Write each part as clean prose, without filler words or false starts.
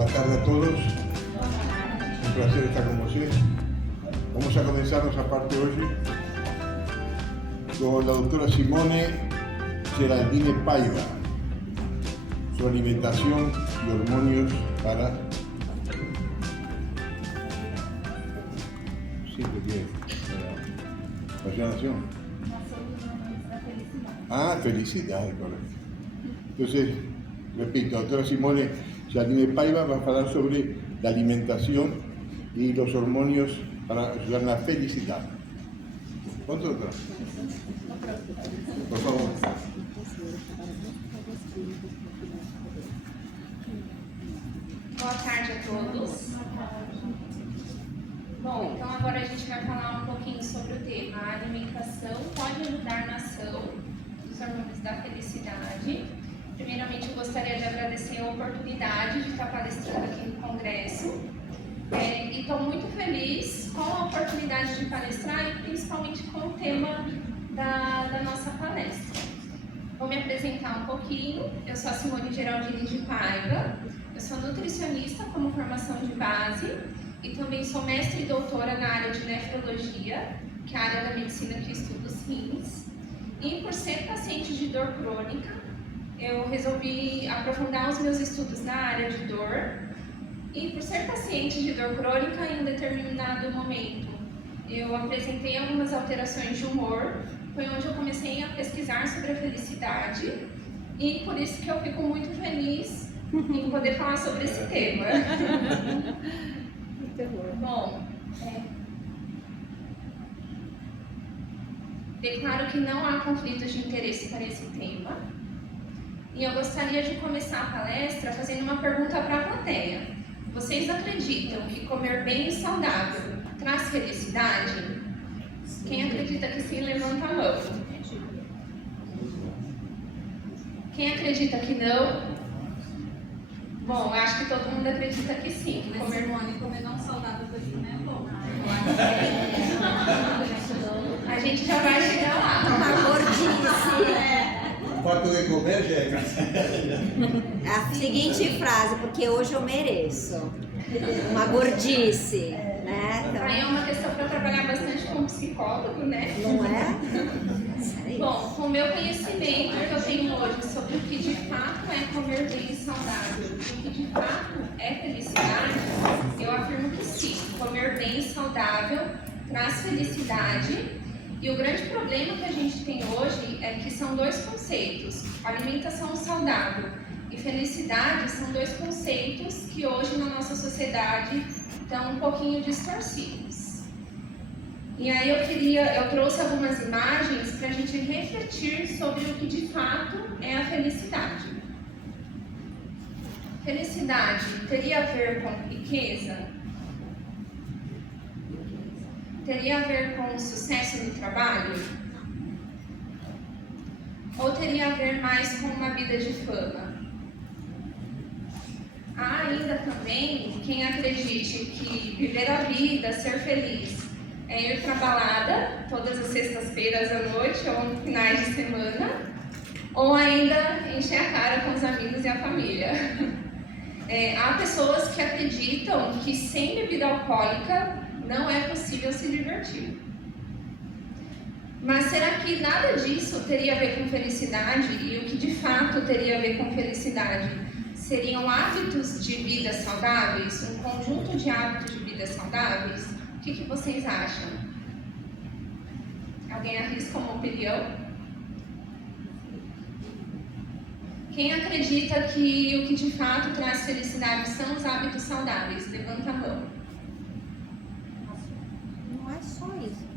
Boa tarde a todos. Un placer estar con vocês. Vamos a comenzar nossa parte hoje con la doctora Simone Geraldine Paiva sobre alimentación y hormonios para vacunación. Felicidad, correcto. Entonces, repito, la doctora Simone Geraldine Paiva va a hablar sobre la alimentación y los hormonios para ayudar a la felicidad. ¿Cuánto, doctora? Por favor. Boa tarde a todos. Bom, então agora a gente vai falar um pouquinho sobre o tema. A alimentação pode ajudar na ação dos hormônios da felicidade. Primeiramente, eu gostaria de agradecer a oportunidade de estar palestrando aqui no Congresso. E estou muito feliz com a oportunidade de palestrar e principalmente com o tema da nossa palestra. Vou me apresentar um pouquinho. Eu sou a Simone Geraldine de Paiva. Eu sou nutricionista como formação de base e também sou mestre e doutora na área de nefrologia, que é a área da medicina que estuda os rins. E por ser paciente de dor crônica, eu resolvi aprofundar os meus estudos na área de dor. E por ser paciente de dor crônica, em um determinado momento, eu apresentei algumas alterações de humor. Foi onde eu comecei a pesquisar sobre a felicidade. E por isso que eu fico muito feliz em poder falar sobre esse tema. Bom, declaro que não há conflitos de interesse para esse tema. E eu gostaria de começar a palestra fazendo uma pergunta para a plateia. Vocês acreditam que comer bem e saudável traz felicidade? Quem acredita que sim, levanta a mão. Quem acredita que não? Bom, eu acho que todo mundo acredita que sim. Que comer bom e comer não saudável também não é bom. A gente já vai chegar lá. Uma gordice. O fato de comer já é A seguinte frase, porque hoje eu mereço. Uma gordice, né? Então, aí é uma questão para trabalhar bastante com psicólogo, né? não é? Bom, com o meu conhecimento que eu tenho hoje sobre o que de fato é comer bem e saudável, o que de fato é felicidade, eu afirmo que sim, comer bem e saudável traz felicidade. E o grande problema que a gente tem hoje é que são dois conceitos, alimentação saudável e felicidade são dois conceitos que hoje na nossa sociedade estão um pouquinho distorcidos. E aí eu trouxe algumas imagens para a gente refletir sobre o que de fato é a felicidade. Felicidade teria a ver com riqueza? Teria a ver com sucesso no trabalho? Ou teria a ver mais com uma vida de fama? Há ainda também quem acredite que viver a vida, ser feliz, é ir para a balada todas as sextas-feiras à noite ou no finais de semana, ou ainda encher a cara com os amigos e a família. Há pessoas que acreditam que sem bebida alcoólica não é possível se divertir. Mas será que nada disso teria a ver com felicidade? E o que de fato teria a ver com felicidade? Seriam hábitos de vida saudáveis? Um conjunto de hábitos de vida saudáveis? O que vocês acham? Alguém arrisca uma opinião? Quem acredita que o que de fato traz felicidade são os hábitos saudáveis? Levanta a mão. Não é só isso.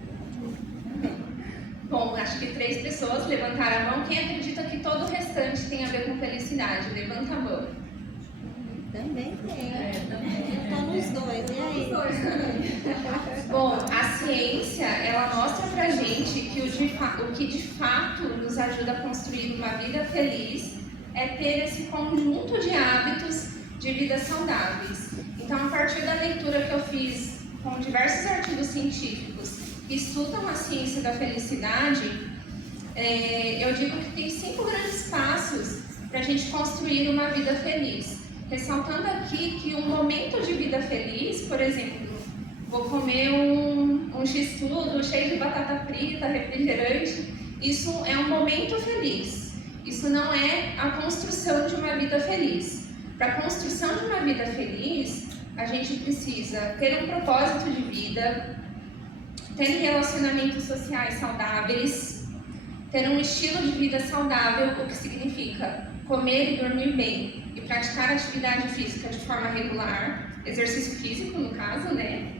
Bom, acho que 3 pessoas levantaram a mão. Quem acredita que todo o restante tem a ver com felicidade? Levanta a mão. Também tem. Eu tô nos dois, e aí? Bom, a ciência, ela mostra pra gente que o que de fato nos ajuda a construir uma vida feliz é ter esse conjunto de hábitos de vida saudáveis. Então, a partir da leitura que eu fiz com diversos artigos científicos que estudam a ciência da felicidade, eu digo que tem 5 grandes passos para a gente construir uma vida feliz. ressaltando aqui que um momento de vida feliz, por exemplo, vou comer um x-tudo cheio de batata frita, refrigerante, isso é um momento feliz. Isso não é a construção de uma vida feliz. Para a construção de uma vida feliz, a gente precisa ter um propósito de vida, ter relacionamentos sociais saudáveis, ter um estilo de vida saudável, o que significa comer e dormir bem e praticar atividade física de forma regular, exercício físico no caso, né?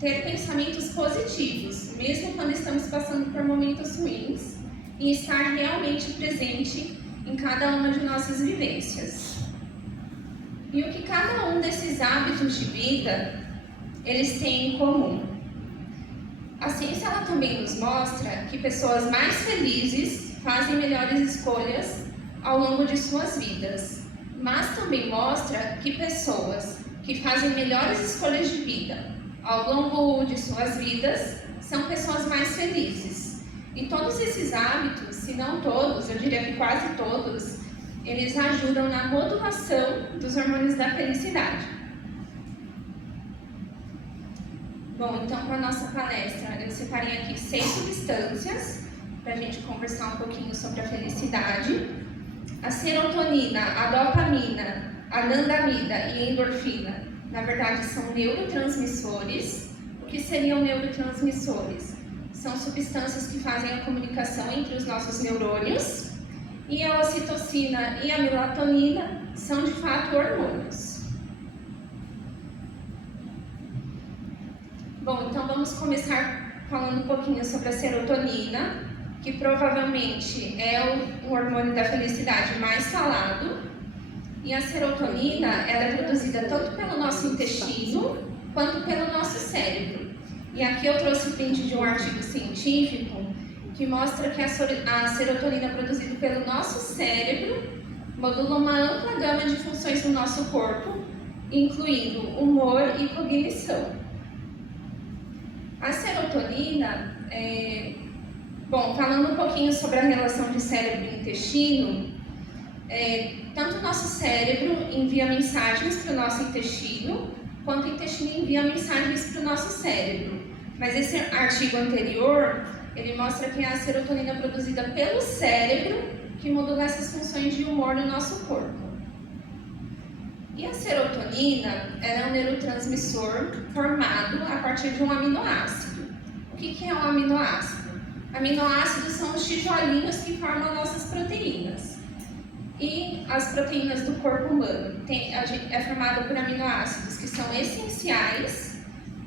Ter pensamentos positivos, mesmo quando estamos passando por momentos ruins, e estar realmente presente em cada uma de nossas vivências. E o que cada um desses hábitos de vida, eles têm em comum? A ciência ela também nos mostra que pessoas mais felizes fazem melhores escolhas ao longo de suas vidas, mas também mostra que pessoas que fazem melhores escolhas de vida ao longo de suas vidas são pessoas mais felizes. E todos esses hábitos, se não todos, eu diria que quase todos, eles ajudam na modulação dos hormônios da felicidade. Bom, então para a nossa palestra, eu separei aqui 6 substâncias para a gente conversar um pouquinho sobre a felicidade. A serotonina, a dopamina, a anandamida e a endorfina, na verdade, são neurotransmissores. O que seriam neurotransmissores? São substâncias que fazem a comunicação entre os nossos neurônios. E a ocitocina e a melatonina são, de fato, hormônios. Bom, então vamos começar falando um pouquinho sobre a serotonina, que provavelmente é o hormônio da felicidade mais falado. E a serotonina, ela é produzida tanto pelo nosso intestino, quanto pelo nosso cérebro. E aqui eu trouxe o print de um artigo científico que mostra que a serotonina produzida pelo nosso cérebro modula uma ampla gama de funções no nosso corpo, incluindo humor e cognição. A serotonina, falando um pouquinho sobre a relação de cérebro e intestino, tanto o nosso cérebro envia mensagens para o nosso intestino, quanto o intestino envia mensagens para o nosso cérebro. Mas esse artigo anterior, ele mostra que é a serotonina produzida pelo cérebro que modula essas funções de humor no nosso corpo. E a serotonina é um neurotransmissor formado a partir de um aminoácido. O que é um aminoácido? Aminoácidos são os tijolinhos que formam nossas proteínas. E as proteínas do corpo humano é formado por aminoácidos que são essenciais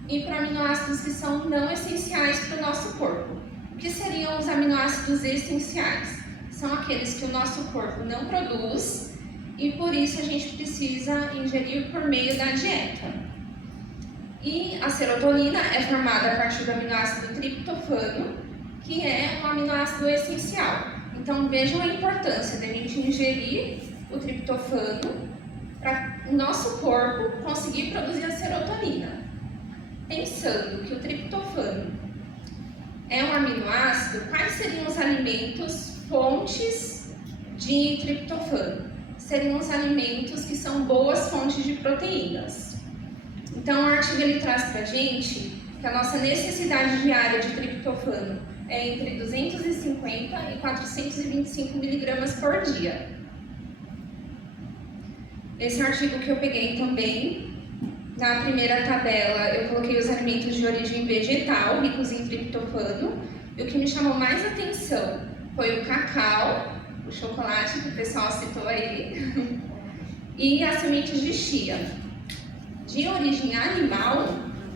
e por aminoácidos que são não essenciais para o nosso corpo. O que seriam os aminoácidos essenciais? São aqueles que o nosso corpo não produz e por isso a gente precisa ingerir por meio da dieta. E a serotonina é formada a partir do aminoácido triptofano, que é um aminoácido essencial. Então vejam a importância de a gente ingerir o triptofano para o nosso corpo conseguir produzir a serotonina. Pensando que o triptofano é um aminoácido, quais seriam os alimentos fontes de triptofano? Seriam os alimentos que são boas fontes de proteínas. Então o artigo ele traz para a gente que a nossa necessidade diária de triptofano é entre 250 e 425 miligramas por dia. Esse artigo que eu peguei também, na primeira tabela eu coloquei os alimentos de origem vegetal, ricos em triptofano, e o que me chamou mais atenção foi o cacau, o chocolate que o pessoal citou aí, e as sementes de chia. De origem animal,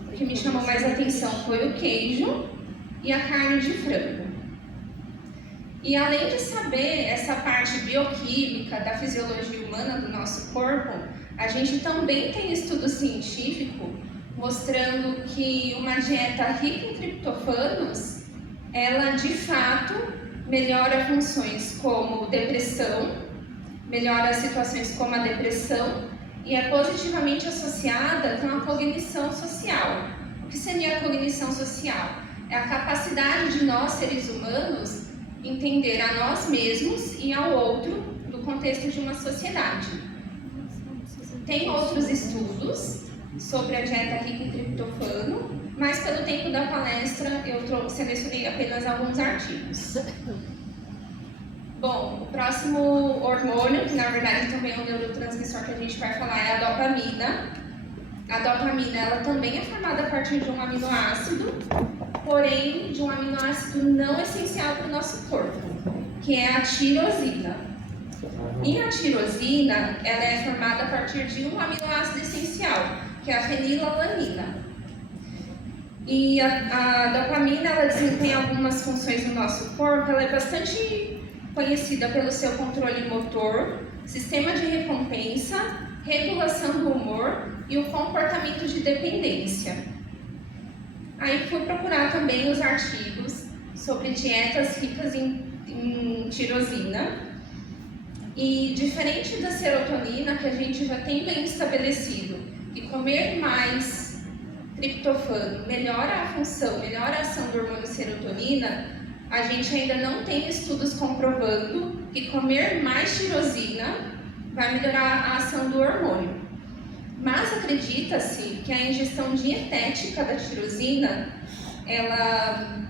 o que me chamou mais atenção foi o queijo e a carne de frango. E além de saber essa parte bioquímica da fisiologia humana do nosso corpo, a gente também tem estudo científico mostrando que uma dieta rica em triptofanos, ela de fato melhora funções como depressão, melhora situações como a depressão e é positivamente associada com a cognição social. O que seria a cognição social? É a capacidade de nós, seres humanos, entender a nós mesmos e ao outro do contexto de uma sociedade. Tem outros estudos sobre a dieta rica em triptofano, mas pelo tempo da palestra eu selecionei apenas alguns artigos. Bom, o próximo hormônio, que na verdade também é um neurotransmissor que a gente vai falar, é a dopamina. A dopamina ela também é formada a partir de um aminoácido, porém de um aminoácido não essencial para o nosso corpo, que é a tirosina. E a tirosina ela é formada a partir de um aminoácido essencial, que é a fenilalanina. E a dopamina ela desempenha algumas funções no nosso corpo, ela é bastante conhecida pelo seu controle motor, sistema de recompensa, regulação do humor e o comportamento de dependência. Aí fui procurar também os artigos sobre dietas ricas em tirosina. E diferente da serotonina, que a gente já tem bem estabelecido, que comer mais triptofano melhora a função, melhora a ação do hormônio serotonina, a gente ainda não tem estudos comprovando que comer mais tirosina vai melhorar a ação do hormônio. Mas acredita-se que a ingestão dietética da tirosina, ela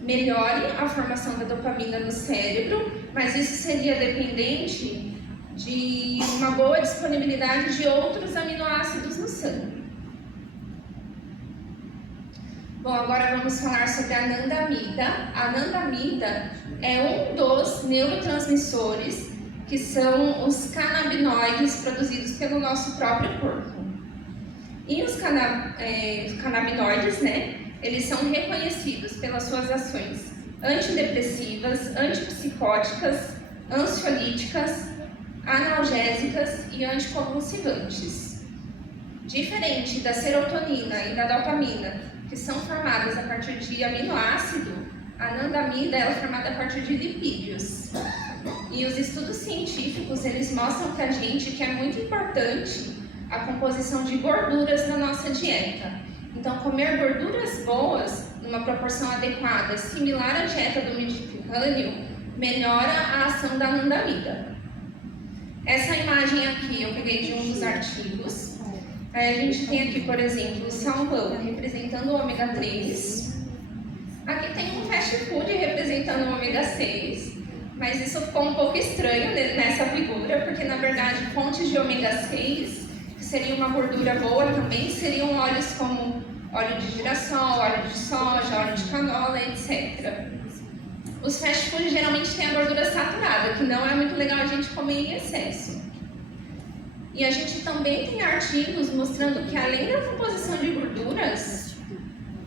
melhore a formação da dopamina no cérebro, mas isso seria dependente de uma boa disponibilidade de outros aminoácidos no sangue. Bom, agora vamos falar sobre a anandamida. A anandamida é um dos neurotransmissores que são os canabinoides produzidos pelo nosso próprio corpo. E os canabinoides, né, eles são reconhecidos pelas suas ações antidepressivas, antipsicóticas, ansiolíticas, analgésicas e anticonvulsivantes. Diferente da serotonina e da dopamina, que são formadas a partir de aminoácido, a anandamida é formada a partir de lipídios. E os estudos científicos, eles mostram pra gente que é muito importante a composição de gorduras na nossa dieta. Então, comer gorduras boas, numa proporção adequada, similar à dieta do Mediterrâneo, melhora a ação da anandamida. Essa imagem aqui eu peguei de um dos artigos. A gente tem aqui, por exemplo, o salmão representando o ômega 3. Aqui tem um fast food representando o ômega 6. Mas isso ficou um pouco estranho nessa figura, porque na verdade fontes de ômega 6, que seria uma gordura boa também, seriam óleos como óleo de girassol, óleo de soja, óleo de canola, etc. Os fast food geralmente têm a gordura saturada, que não é muito legal a gente comer em excesso. E a gente também tem artigos mostrando que além da composição de gorduras,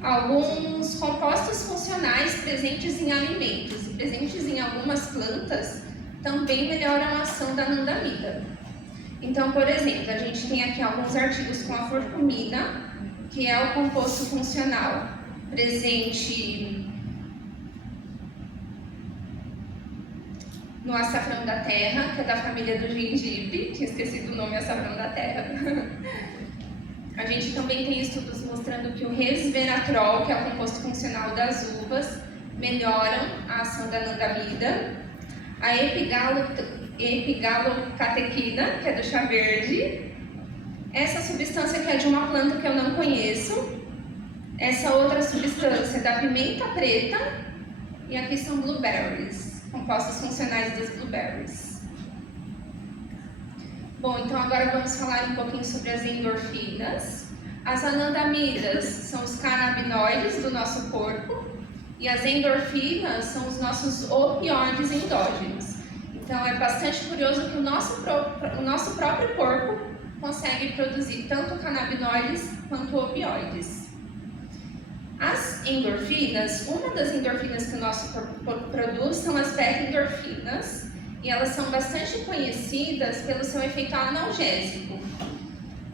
alguns compostos funcionais presentes em alimentos e presentes em algumas plantas também melhoram a ação da anandamida. Então, por exemplo, a gente tem aqui alguns artigos com a curcumina, que é o composto funcional presente no açafrão da terra, que é da família do gengibre, tinha esquecido o nome açafrão da terra. A gente também tem estudos mostrando que o resveratrol, que é o composto funcional das uvas, melhoram a ação da anandamida. A epigalocatequina, que é do chá verde. Essa substância que é de uma planta que eu não conheço. Essa outra substância é da pimenta preta. E aqui são blueberries, compostos funcionais das blueberries. Bom, então agora vamos falar um pouquinho sobre as endorfinas. As anandamidas são os canabinoides do nosso corpo e as endorfinas são os nossos opioides endógenos. Então é bastante curioso que o nosso próprio corpo consegue produzir tanto canabinoides quanto opioides. As endorfinas, uma das endorfinas que o nosso corpo produz são as beta-endorfinas. E elas são bastante conhecidas pelo seu efeito analgésico.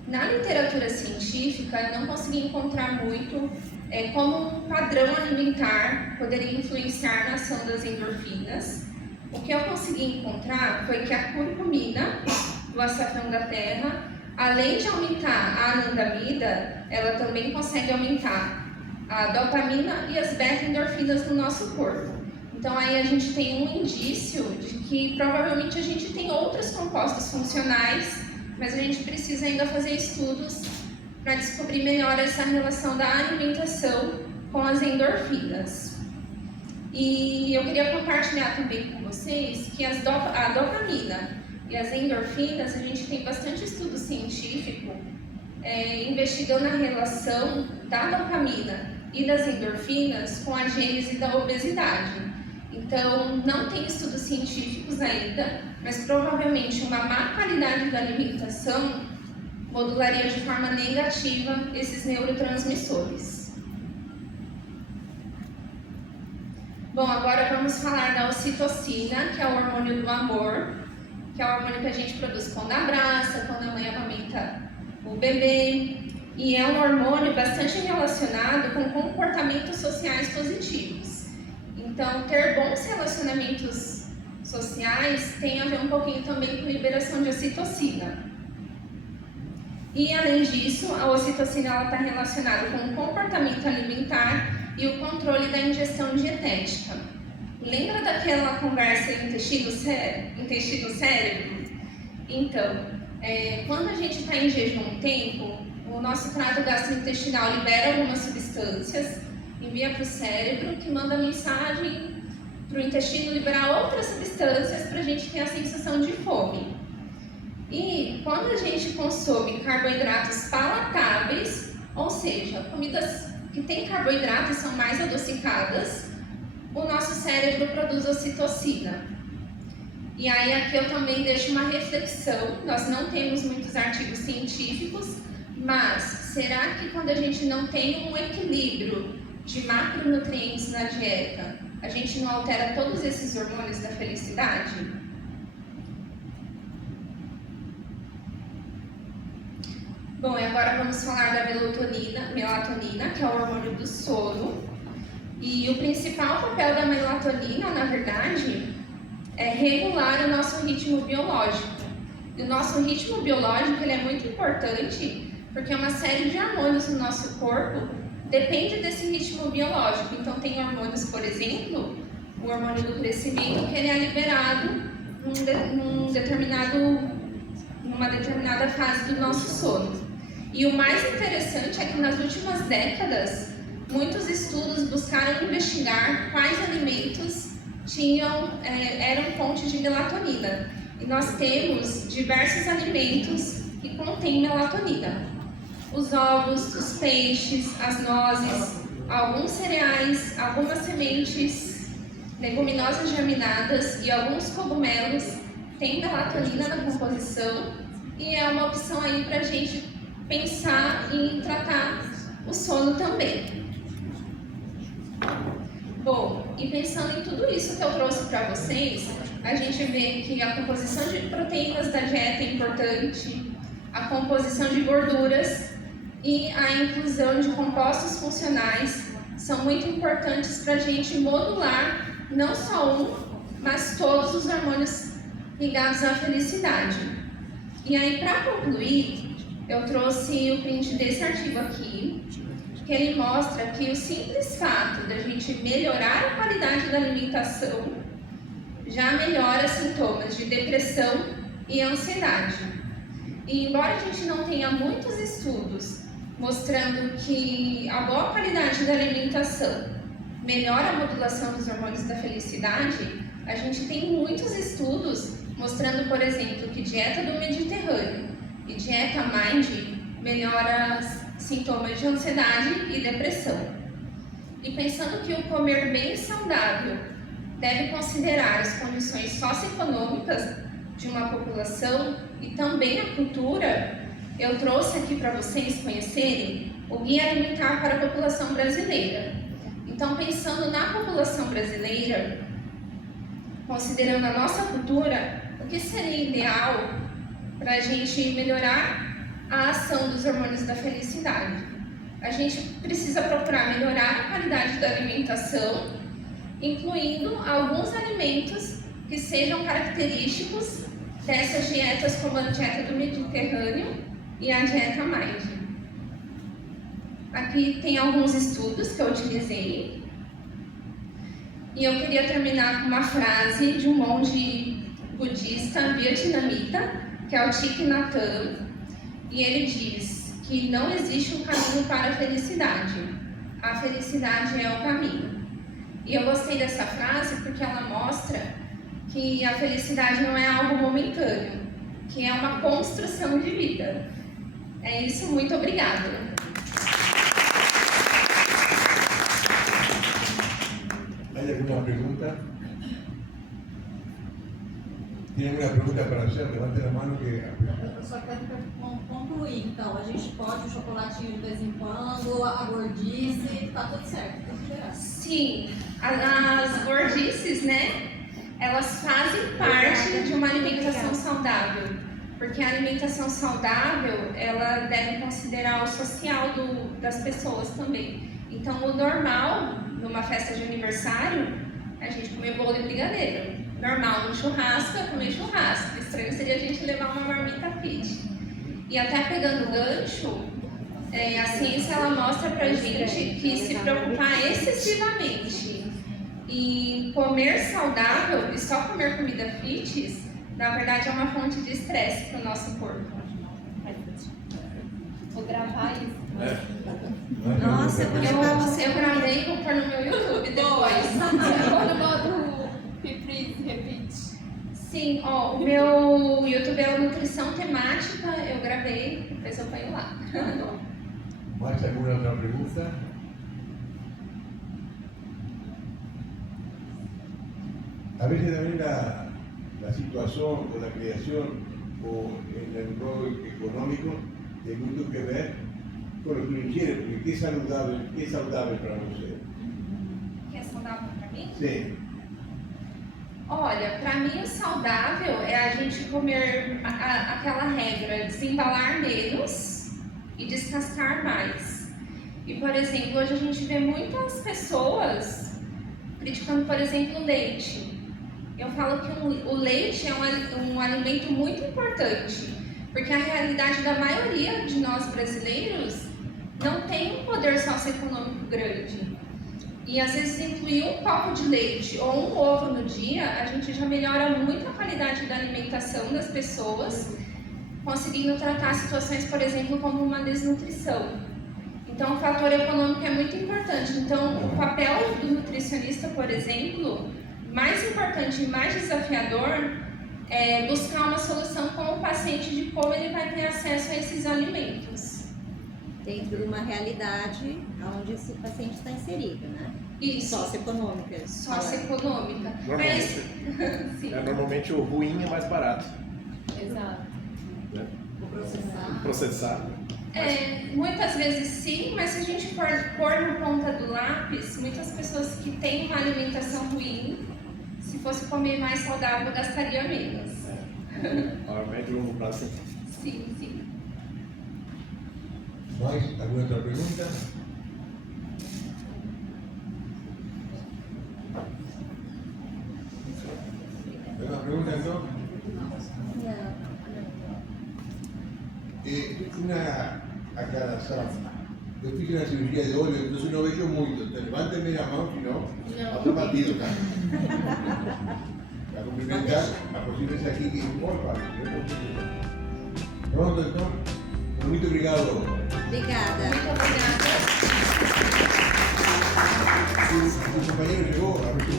Na literatura científica, eu não consegui encontrar muito como um padrão alimentar poderia influenciar na ação das endorfinas. O que eu consegui encontrar foi que a curcumina, do açafrão da terra, além de aumentar a anandamida, ela também consegue aumentar a dopamina e as beta-endorfinas no nosso corpo. Então aí a gente tem um indício de que provavelmente a gente tem outros compostos funcionais mas a gente precisa ainda fazer estudos para descobrir melhor essa relação da alimentação com as endorfinas. E eu queria compartilhar também com vocês que a dopamina e as endorfinas, a gente tem bastante estudo científico investigando a relação da dopamina e das endorfinas com a gênese da obesidade. Então, não tem estudos científicos ainda, mas provavelmente uma má qualidade da alimentação modularia de forma negativa esses neurotransmissores. Bom, agora vamos falar da ocitocina, que é o hormônio do amor, que é o hormônio que a gente produz quando abraça, quando a mãe amamenta o bebê, e é um hormônio bastante relacionado com comportamentos sociais positivos. Então, ter bons relacionamentos sociais tem a ver um pouquinho também com liberação de ocitocina. E, além disso, a ocitocina está relacionada com o comportamento alimentar e o controle da ingestão dietética. Lembra daquela conversa intestino-cérebro? Então, quando a gente está em jejum um tempo, o nosso trato gastrointestinal libera algumas substâncias, envia para o cérebro, que manda mensagem para o intestino liberar outras substâncias para a gente ter a sensação de fome. E quando a gente consome carboidratos palatáveis, ou seja, comidas que têm carboidrato e são mais adocicadas, o nosso cérebro produz ocitocina. E aí aqui eu também deixo uma reflexão, nós não temos muitos artigos científicos, mas será que quando a gente não tem um equilíbrio de macronutrientes na dieta, a gente não altera todos esses hormônios da felicidade? Bom, e agora vamos falar da melatonina, que é o hormônio do sono. E o principal papel da melatonina, na verdade, é regular o nosso ritmo biológico. E o nosso ritmo biológico ele é muito importante porque uma série de hormônios no nosso corpo depende desse ritmo biológico. Então, tem hormônios, por exemplo, o hormônio do crescimento, que ele é liberado numa determinada fase do nosso sono. E o mais interessante é que nas últimas décadas, muitos estudos buscaram investigar quais alimentos eram fontes de melatonina. E nós temos diversos alimentos que contêm melatonina. Os ovos, os peixes, as nozes, alguns cereais, algumas sementes, leguminosas germinadas e alguns cogumelos têm melatonina na composição e é uma opção aí para a gente pensar em tratar o sono também. Bom, e pensando em tudo isso que eu trouxe para vocês, a gente vê que a composição de proteínas da dieta é importante, a composição de gorduras e a inclusão de compostos funcionais são muito importantes para a gente modular não só um, mas todos os hormônios ligados à felicidade. E aí, para concluir, eu trouxe o print desse artigo aqui, que ele mostra que o simples fato da gente melhorar a qualidade da alimentação já melhora sintomas de depressão e ansiedade. E embora a gente não tenha muitos estudos mostrando que a boa qualidade da alimentação melhora a modulação dos hormônios da felicidade, a gente tem muitos estudos mostrando, por exemplo, que dieta do Mediterrâneo e dieta Mind melhora sintomas de ansiedade e depressão. E pensando que o comer bem saudável deve considerar as condições socioeconômicas de uma população e também a cultura, eu trouxe aqui para vocês conhecerem o Guia Alimentar para a População Brasileira. Então, pensando na população brasileira, considerando a nossa cultura, o que seria ideal para a gente melhorar a ação dos hormônios da felicidade? A gente precisa procurar melhorar a qualidade da alimentação, incluindo alguns alimentos que sejam característicos dessas dietas, como a dieta do Mediterrâneo e a dieta Mind. Aqui tem alguns estudos que eu utilizei. E eu queria terminar com uma frase de um monge budista vietnamita, que é o Thich Nhat Hanh, e ele diz que não existe um caminho para a felicidade é o caminho. E eu gostei dessa frase porque ela mostra que a felicidade não é algo momentâneo, que é uma construção de vida. É isso, muito obrigada. ¿Hay alguna pregunta? ¿Tienen una pregunta para hacer? Levante la mano que... Eu só quero concluir, então, a gente pode o chocolatinho de vez em quando, a gordice, tá tudo certo, tá liberado. Sim, as gordices, né? Elas fazem parte de uma alimentação saudável, porque a alimentação saudável, ela deve considerar o social das pessoas também. Então, o normal, numa festa de aniversário, é a gente comer bolo e brigadeiro. Normal, no churrasco, é comer churrasco. Estranho seria a gente levar uma marmita fit. E até pegando o gancho, a ciência ela mostra pra gente que se preocupar excessivamente em comer saudável e só comer comida fitness, na verdade é uma fonte de estresse para o nosso corpo. Vou gravar isso. Nossa, eu vou levar você Eu gravei e vou pôr no meu YouTube depois. Agora eu boto reprise, repeat. Sim, ó, o meu YouTube é o Nutrição Temática, eu gravei, depois eu ponho lá. ¿Más alguna otra pregunta? A veces también la situación o la creación o el rol económico tiene mucho que ver con lo que uno quiere, porque ¿qué es saludable para você? Que é saudável para mim? Sí. Olha, para mim o saudável é a gente comer aquela regra, desembalar menos e descascar mais. E, por exemplo, hoje a gente vê muitas pessoas criticando, por exemplo, o leite. Eu falo que o leite é um alimento muito importante, porque a realidade da maioria de nós brasileiros não tem um poder socioeconômico grande. E às vezes incluir um copo de leite ou um ovo no dia, a gente já melhora muito a qualidade da alimentação das pessoas, conseguindo tratar situações, por exemplo, como uma desnutrição. Então o fator econômico é muito importante. Então o papel do nutricionista, por exemplo, mais importante e mais desafiador é buscar uma solução com o paciente de como ele vai ter acesso a esses alimentos. dentro de uma realidade onde esse paciente está inserido, né? Isso. Socioeconômica. Socioeconômica. Normalmente, Sim. normalmente o ruim é mais barato, Exato. né? Vou processar. Processar. Muitas vezes sim, mas se a gente for pôr na ponta do lápis, muitas pessoas que têm uma alimentação ruim, se fosse comer mais saudável, gastaria menos. A médio e longo prazo, sim. Sim, sim. ¿Más? ¿Alguna otra pregunta? ¿Alguna pregunta entonces? Una aclaración. Yo fiz una cirugía de óleo, entonces no veo mucho. Entonces, levánteme la mano, si no, otro partido. Para cumplimentar, aproxímese aquí que importa. Pronto, então. Muito obrigado. Obrigada. Muito obrigada. Su compañero llegó, a ver si.